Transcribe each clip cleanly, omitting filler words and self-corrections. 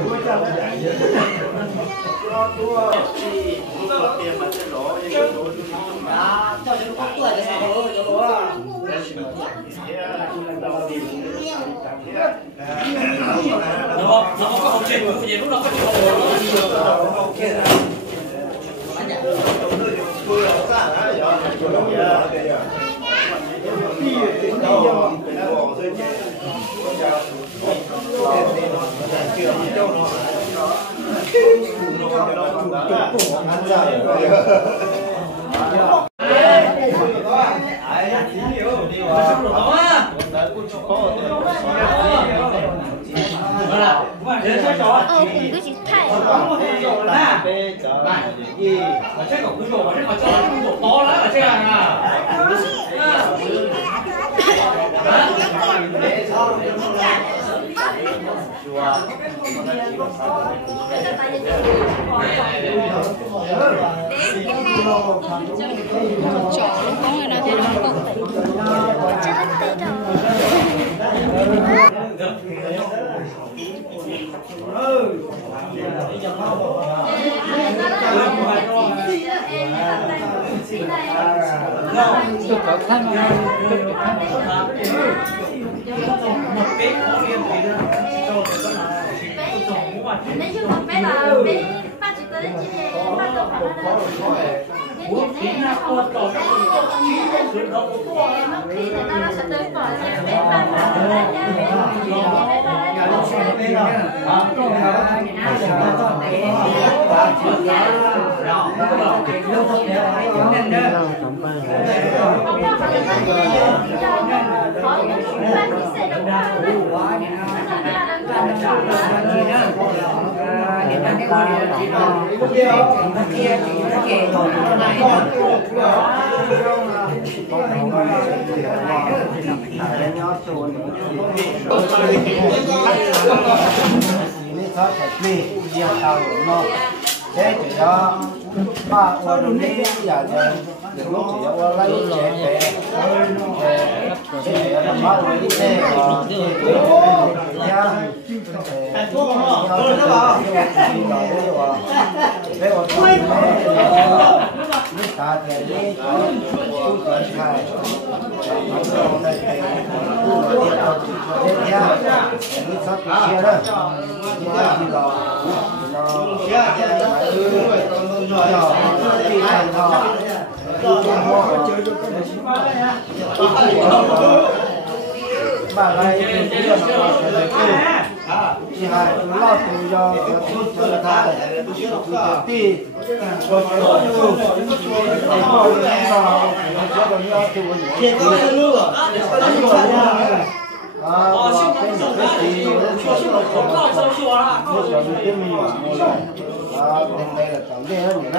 Chuối trở dưa sắc nào. Cùng cái gì thay chó nó có người nào thế đâu không chết tới đâu. Nếu như mà bé là bé ba chỉ tới chỉ ba đầu phải là nếu như nó không có cái nó khi thì nó sẽ tới khỏi bé ba bé thế chỉ cho ba ôn đi giờ được lúc chỉ cho lấy trẻ về để làm bao nhiêu thế và nha để một cái ta thì đi chú cần khai nó còn đây thì tiếp tục nha đi sắp chia đó đi vào bà này thì là chị hai lo từ do chúng ta đi rồi đây là tổng đây hơn nữa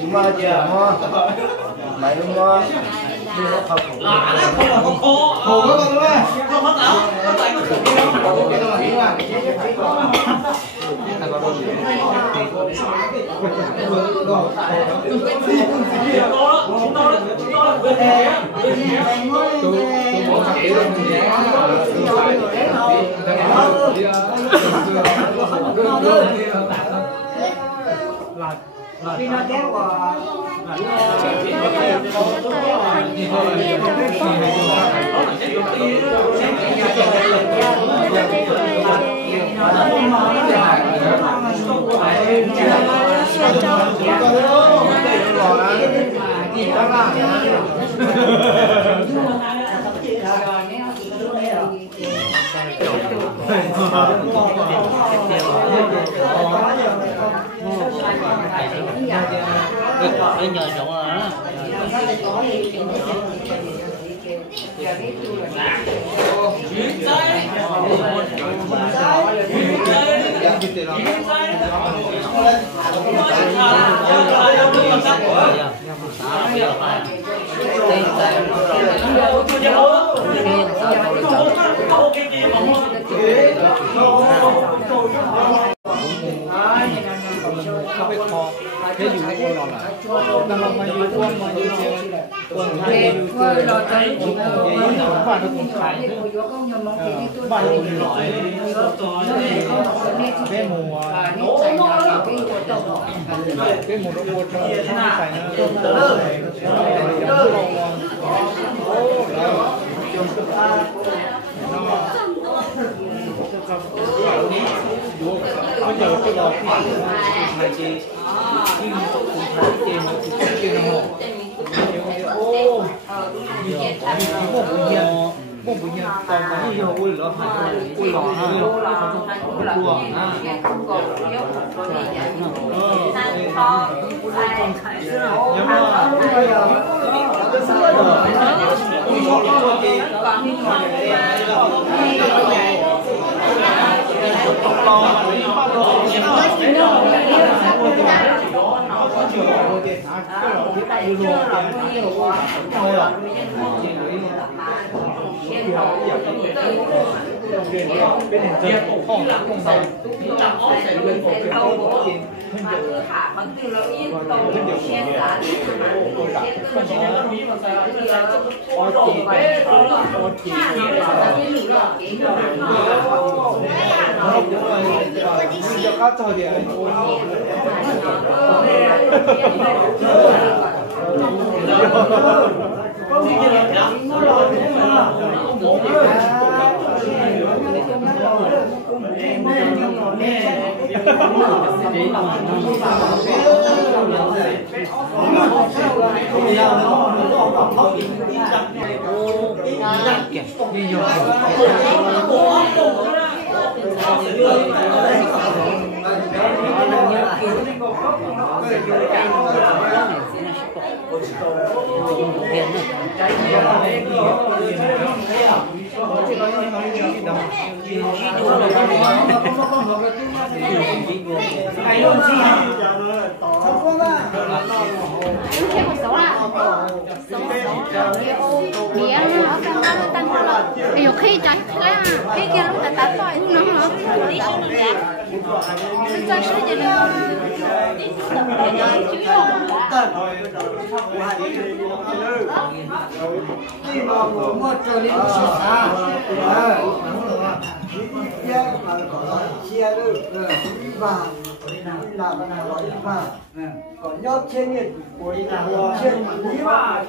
chúng ta chỉ mua máy mua đưa nó học khổ các con ơi không hết áo các bạn có thử khi nó kéo vào bây giờ rộng rồi đó. thế dù nó còn là đang làm mà dù quan mà dù còn hay dù chơi lo chơi cũng bạn nó cũng chạy bạn nó cũng nói cái mùa nó buồn nó chạy bây giờ cái lò hai chị khi cũng thấy tiền nó cũng tiền nó ô một bữa nhà còn có nhiều ui lò hả ui lò ha đùa ha nhiều khi trái là khi kia lúc ta tát tỏi nó cho sự gì nữa còn nhót trên nhiệt của trên lý mà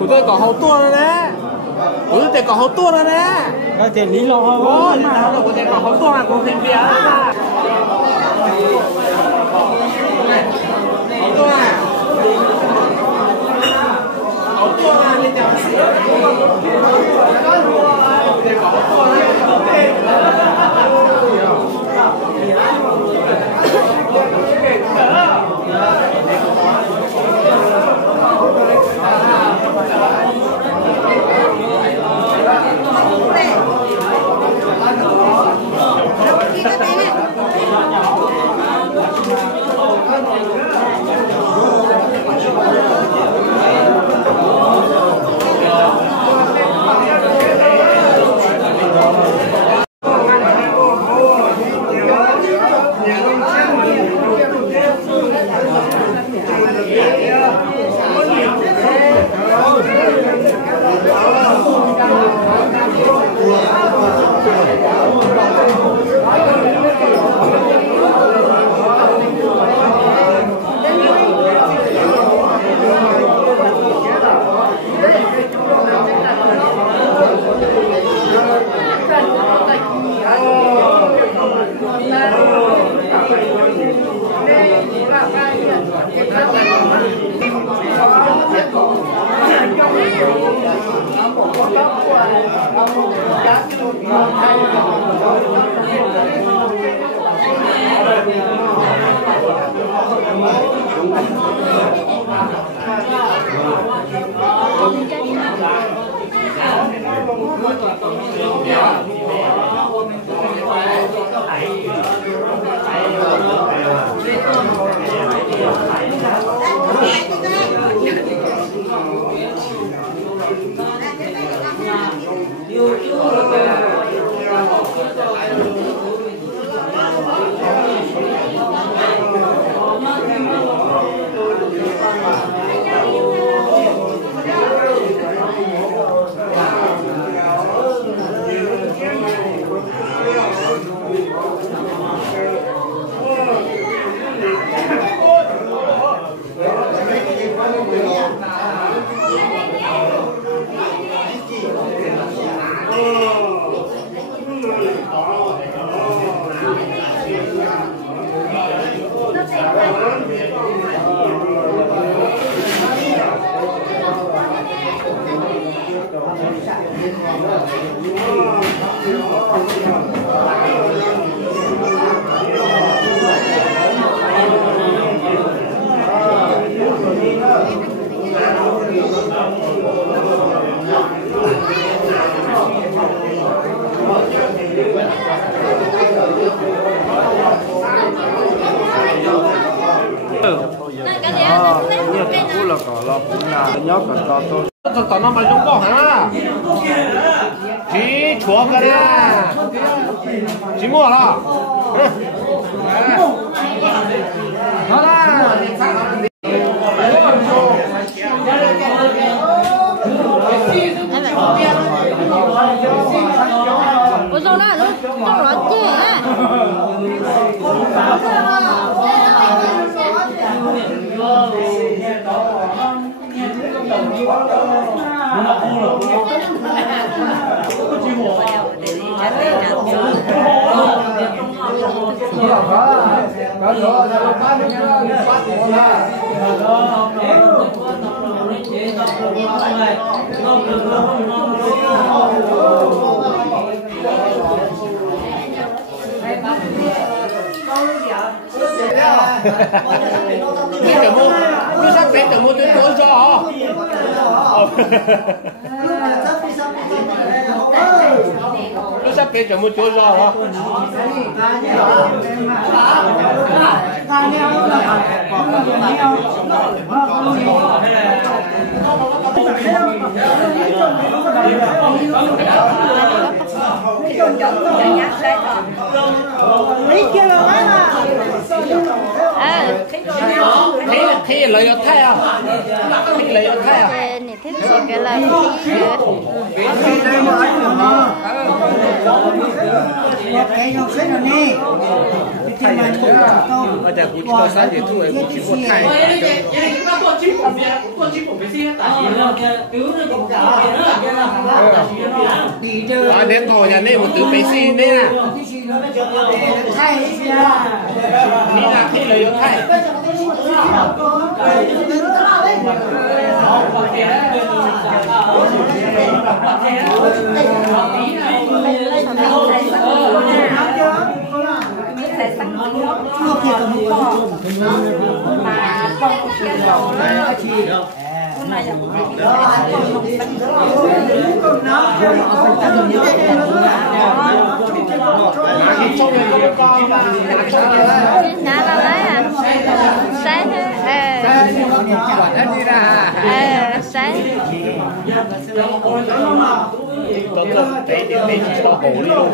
của tôi có hậu tua rồi đấy, của tôi có hậu tua rồi đấy, có thể lý lộ hơn, có lý nào là của tôi có hậu tua là của thiên bia á, hậu tua à, hậu tua là lên nhà sĩ, Tao nó mà giống có hả? Chỉ chúa cái này, chỉ mua là, nó là. Ủa sao nó chết á? Nó sắp đến từ một tuyến tối cho họ. Nó sắp đến từ một chỗ cho họ. Khi lợi ích thay à? Khi lợi ích thay à? Nè thích gì cái lời Ở đây cũng có sáng thì thu cũng chỉ có thay. À đến thôi nhà này một từ bê xi nè. Đi là khi lợi ích thay. Nãy là lấy à? Sáng thế? Sáng. Tôi để chỉ có hổ luôn.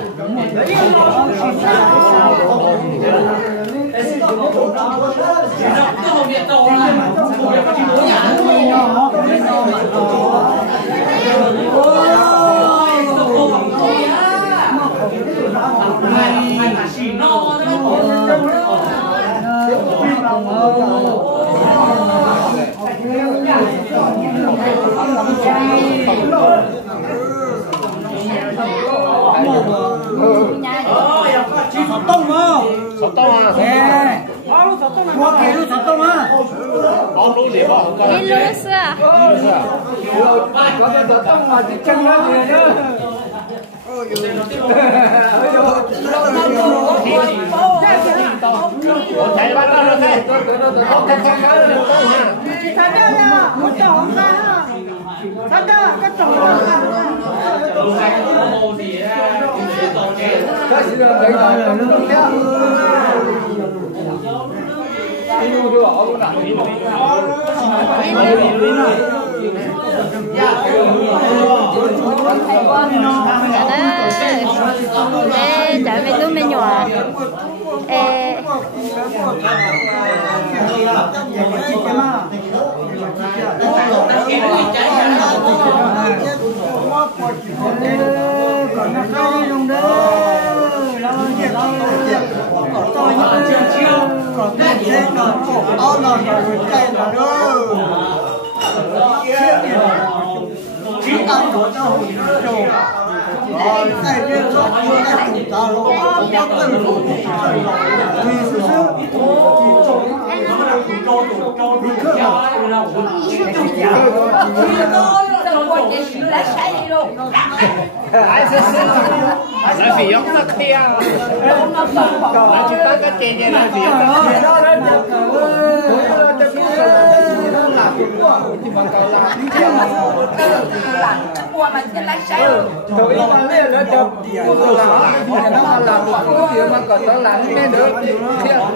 sọt tông không? Sọt tông à? Mua kể luôn sọt tông á? Ông lúa gì bỏ? Đi lúa xưa. Có cái sọt tông mà chỉ chân nó gì nữa. Chạy bắt đầu rồi thế. Không thể chạy hết được đâu ha. Thật đó nha, một tổ không ra nữa. Thật đó, cái tổ không ra nữa. Cái gì đó đấy là luôn nhá. Đi luôn đi bảo ông nặng đi. Ê, chả mấy đứa mình nhỏ. Ê. Còn nó không đi luôn đó. Lo việc lo việc. Tôi như chưa có tiền thế còn có là rồi chạy là đó. Chỉ ăn của nó hồi rồi. Cái này nó chưa cái củ ta nó có cái củ. Vì sự Nói vì ông nó kia. Nói chúng ta có chê chê nói vì ông nó kia.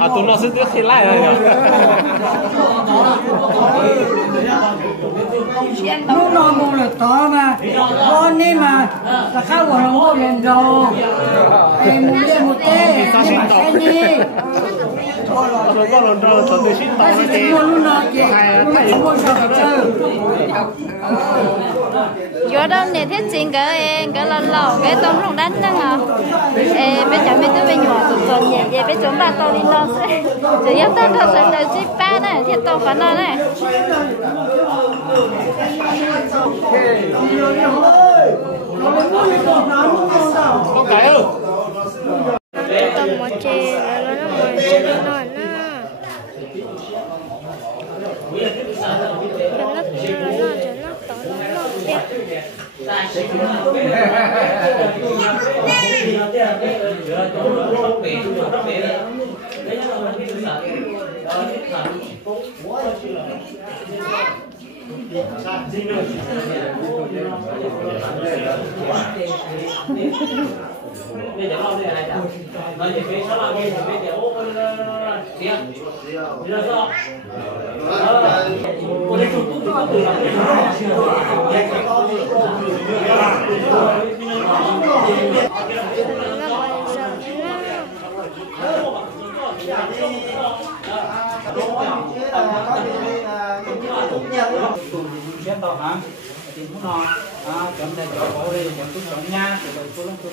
À, tụi nó sẽ tiếp thì lại rồi nhỉ? lúc nó mua là to mà con đi mà là khác của nó mua lên rồi em muốn lên một tê nhưng mà xe gì Rồi có lần rồi tôi xin tao ta sẽ mua luôn nó kìa không mua sao phải chơi Vô đâu nè thiết chính cái lần lẩu cái tôm lòng đánh đó hả? Ê, bây giờ mấy đứa bên nhỏ tụi tuần nhẹ vậy bây chúng ta tao đi nó sẽ chỉ yếu tao thật sự là chip ba này thiết tao phán đó này. có cái không? Tao một chê là nó ngồi trên nó nè. Biết tao hả? Thì muốn nó chấm này cho có đây chấm chút chấm nha, rồi tôi làm chút